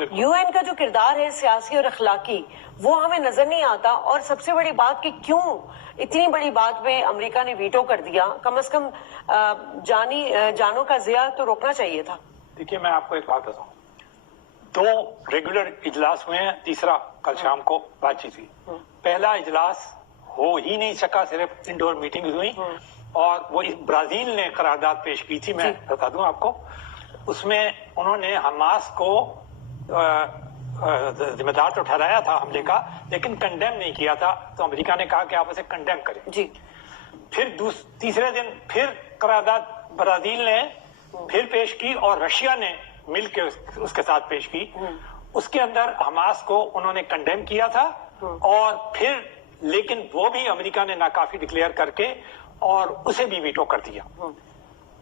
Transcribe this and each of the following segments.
UN کا جو کردار ہے سیاسی اور اخلاقی وہ ہمیں نظر نہیں آتا، اور سب سے بڑی بات کہ کیوں اتنی بڑی بات پہ امریکہ نے ویٹو کر دیا، کم از کم جانوں کا ضیاع تو روکنا چاہیے تھا۔ دیکھیے میں آپ کو ایک بات بتاؤں، 2 ریگولر اجلاس ہوئے ہیں، تیسرا کل شام کو بات چیت ہوئی۔ پہلا اجلاس ہو ہی نہیں سکا، صرف انڈور میٹنگ ہوئی، اور وہ برازیل نے قرارداد پیش کی تھی، میں بتا دوں آپ کو، اس میں انہوں نے حماس کو ذمہ دار تو ٹھہرایا تھا حملے کا، لیکن کنڈیم نہیں کیا تھا، تو امریکہ نے کہا کہ آپ اسے کنڈیم کریں۔ جی پھر تیسرے دن پھر قرارداد برازیل نے پھر پیش کی، اور رشیا نے مل کے اس کے ساتھ پیش کی۔ اس کے اندر حماس کو انہوں نے کنڈیم کیا تھا، اور پھر لیکن وہ بھی امریکہ نے ناکافی ڈکلیئر کر کے اور اسے بھی ویٹو کر دیا۔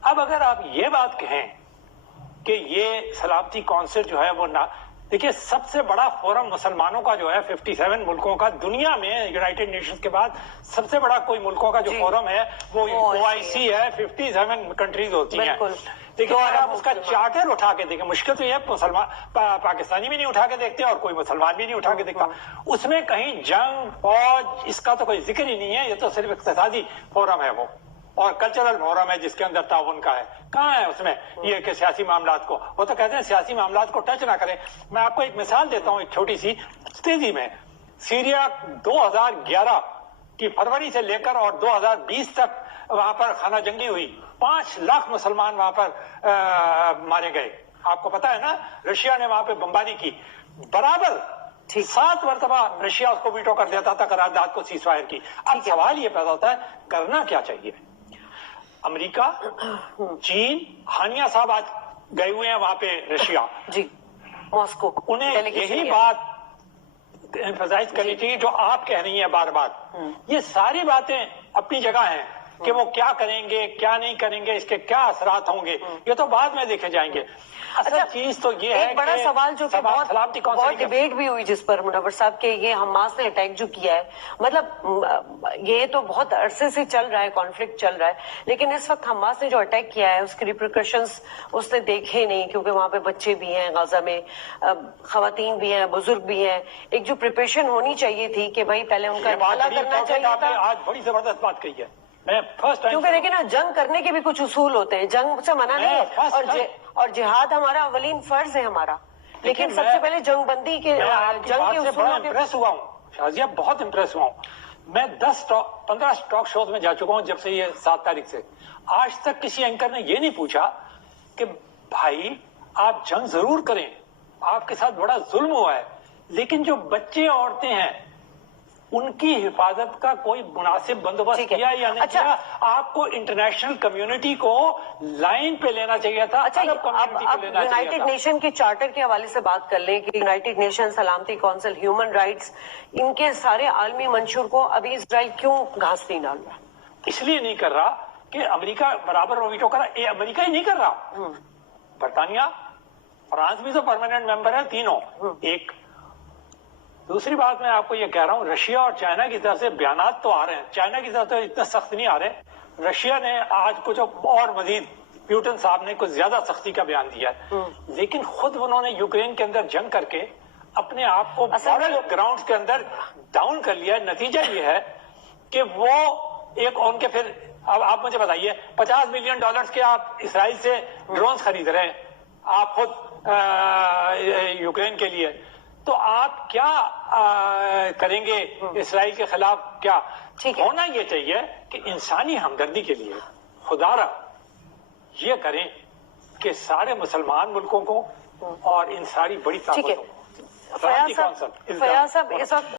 اب اگر آپ یہ بات کہیں کہ یہ سلامتی کونسل جو ہے وہ دیکھیے سب سے بڑا فورم مسلمانوں کا جو ہے 57 ملکوں کا دنیا میں، یونائٹڈ نیشنز کے بعد سب سے بڑا کوئی ملکوں کا جو فورم ہے وہ OIC ہے، 57 کنٹریز ہوتی ہیں۔ دیکھیں اگر آپ اس کا چارٹر اٹھا کے دیکھیں، مشکل تو یہ مسلمان پاکستانی بھی نہیں اٹھا کے دیکھتے اور کوئی مسلمان بھی نہیں اٹھا کے دیکھتا، اس میں کہیں جنگ فوج اس کا تو کوئی ذکر ہی نہیں ہے، یہ تو صرف اقتصادی فورم ہے وہ، اور کلچرل فورم ہے جس کے اندر تعاون کا ہے۔ کہاں ہے اس میں یہ کہ سیاسی معاملات کو، وہ تو کہتے ہیں سیاسی معاملات کو ٹچ نہ کریں۔ میں آپ کو ایک مثال دیتا ہوں ایک چھوٹی سی تیزی میں۔ سیریا 2011 کی فروری سے لے کر اور 2020 تک وہاں پر خانہ جنگی ہوئی، 5 لاکھ مسلمان وہاں پر مارے گئے۔ آپ کو پتا ہے نا، رشیا نے وہاں پہ بمباری کی، برابر 7 مرتبہ رشیا اس کو ویٹو کر دیتا تھا قرارداد کو سیز فائر کی۔ اب سوال یہ پیدا ہوتا ہے کرنا کیا چاہیے؟ امریکہ، چین، ہانیہ صاحب آج گئے ہوئے ہیں وہاں پہ رشیا، جی ماسکو، انہیں یہی بات ایمفسائز کرنی چاہیے جو آپ کہہ رہی ہیں بار بار۔ یہ ساری باتیں اپنی جگہ ہیں کہ وہ کیا کریں گے کیا نہیں کریں گے، اس کے کیا اثرات ہوں گے، یہ تو بعد میں دیکھے جائیں گے۔ اصل چیز تو یہ ہے ایک بڑا سوال جو کہ بہت ڈیبیٹ بھی ہوئی جس پر منور صاحب کہ یہ حماس نے اٹیک جو کیا ہے، مطلب یہ تو بہت عرصے سے چل رہا ہے، کانفلکٹ چل رہا ہے، لیکن اس وقت حماس نے جو اٹیک کیا ہے اس کے ریپریکشنز اس نے دیکھے نہیں، کیونکہ وہاں پہ بچے بھی ہیں غزہ میں، خواتین بھی ہیں، بزرگ بھی ہیں۔ ایک جو پریپریشن ہونی چاہیے تھی کہ بھائی پہلے ان کا انخلا کرنا چاہیے تھا۔ آج بڑی زبردست بات کہی ہے، کیونکہ دیکھیں نا جنگ کرنے کے بھی کچھ اصول ہوتے ہیں، جنگ سے منع نہیں ہے، اور جہاد ہمارا اولین فرض ہے ہمارا، لیکن سب سے پہلے جنگ بندی کے جنگ کے اصولوں کے امپریس ہوا ہوں شازیہ، بہت امپریس ہوا ہوں۔ میں 15 ٹاک شوز میں جا چکا ہوں جب سے یہ 7 تاریخ سے، آج تک کسی اینکر نے یہ نہیں پوچھا کہ بھائی آپ جنگ ضرور کریں، آپ کے ساتھ بڑا ظلم ہوا ہے، لیکن جو بچے عورتیں ہیں ان کی حفاظت کا کوئی مناسب بندوبست کیا یا نہیں کیا؟ آپ کو انٹرنیشنل کمیونٹی کو لائن پہ لینا چاہیے تھا۔ اب یونائٹڈ نیشن کے چارٹر کے حوالے سے بات کر لیں کہ یونائٹڈ نیشن، سلامتی کونسل، ہیومن رائٹس، ان کے سارے عالمی منشور کو ابھی اسرائیل کیوں گھاس نہیں ڈال رہا؟ اس لیے نہیں کر رہا کہ امریکہ برابر ویٹو کر رہا، امریکہ ہی نہیں کر رہا، برطانیہ، فرانس بھی تو پرماننٹ ممبر ہے تینوں۔ ایک دوسری بات میں آپ کو یہ کہہ رہا ہوں، رشیا اور چائنا کی طرف سے بیانات تو آ رہے ہیں، چائنا کی طرف سے اتنا سخت نہیں آ رہے، رشیا نے آج کچھ اور مزید، پیوٹن صاحب نے کچھ زیادہ سختی کا بیان دیا ہے، لیکن خود انہوں نے یوکرین کے اندر جنگ کر کے اپنے آپ کو ماڈل گراؤنڈ کے اندر ڈاؤن کر لیا ہے۔ نتیجہ یہ ہے کہ وہ ایک ان کے پھر اب آپ مجھے بتائیے $50 ملین کے آپ اسرائیل سے ڈرونز خرید رہے ہیں آپ خود یوکرین کے لیے، تو آپ کیا کریں گے اسرائیل کے خلاف؟ کیا ہونا یہ چاہیے کہ انسانی ہمدردی کے لیے خدا را یہ کریں کہ سارے مسلمان ملکوں کو اور ان ساری بڑی طاقتوں کو، فیاض صاحب اس وقت